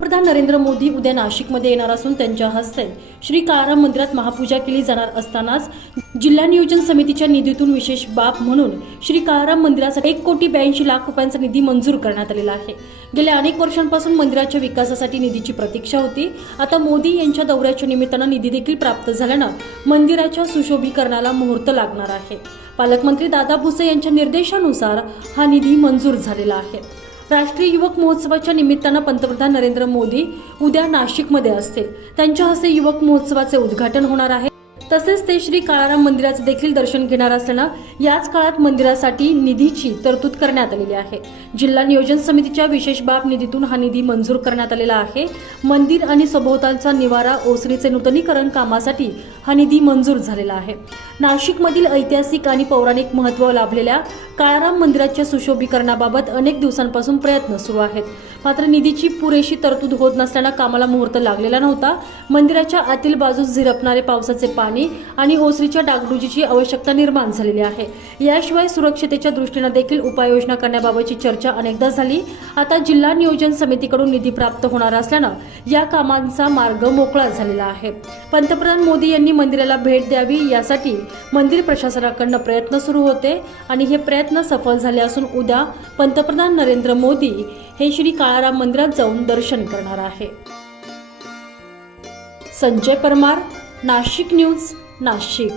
पंतप्रधान नरेंद्र मोदी उद्या नाशिकमध्ये येणार असून त्यांच्या हस्ते श्री काळाराम मंदिरात महापूजा केली जाणार असतानाच जिल्हा नियोजन समितीच्या निधीतून विशेष बाब म्हणून श्री काळाराम मंदिरासाठी एक कोटी ब्याऐंशी लाख रुपयांचा निधी मंजूर करण्यात आलेला आहे. गेल्या अनेक वर्षांपासून मंदिराच्या विकासासाठी निधीची प्रतीक्षा होती. आता मोदी यांच्या दौऱ्याच्या निमित्तानं निधी देखील प्राप्त झाल्यानं मंदिराच्या सुशोभीकरणाला मुहूर्त लागणार आहे. पालकमंत्री दादा भुसे यांच्या निर्देशानुसार हा निधी मंजूर झालेला आहे. राष्ट्रीय युवक महोत्सवाच्या निमित्तानं पंतप्रधान नरेंद्र मोदी उद्या नाशिकमध्ये असतील. त्यांच्या हस्ते युवक महोत्सवाचे उद्घाटन होणार आहे. तसेच ते श्री काळाराम मंदिराचे देखील दर्शन घेणार असल्यानं याच काळात मंदिरासाठी निधीची तरतूद करण्यात आलेली आहे. जिल्हा नियोजन समितीच्या विशेष बाब निधीतून हा निधी मंजूर करण्यात आलेला आहे. मंदिर आणि सभोवतालचा निवारा ओसरीचे नूतनीकरण कामासाठी हा निधी मंजूर झालेला आहे. नाशिकमधील ऐतिहासिक आणि पौराणिक महत्त्व लाभलेल्या काळाराम मंदिराच्या सुशोभीकरणाबाबत अनेक दिवसांपासून प्रयत्न सुरू आहेत. मात्र निधीची पुरेशी तरतूद होत नसल्यानं कामाला मुहूर्त लागलेला नव्हता. मंदिराच्या आतील बाजूस झिरपणारे पावसाचे पाणी आणि ओसरीच्या डागडुजीची आवश्यकता निर्माण झालेली आहे. याशिवाय सुरक्षतेच्या दृष्टीनं देखील उपाययोजना करण्याबाबतची चर्चा अनेकदा झाली. आता जिल्हा नियोजन समितीकडून निधी प्राप्त होणार असल्यानं या कामांचा मार्ग मोकळा झालेला आहे. पंतप्रधान मोदी यांनी मंदिराला भेट द्यावी यासाठी मंदिर प्रशासनाकडनं प्रयत्न सुरू होते आणि हे प्रयत्न प्रयत्न सफल झाले असून उद्या पंतप्रधान नरेंद्र मोदी हे श्री काळाराम मंदिरात जाऊन दर्शन करणार आहे. संजय परमार नाशिक न्यूज नाशिक.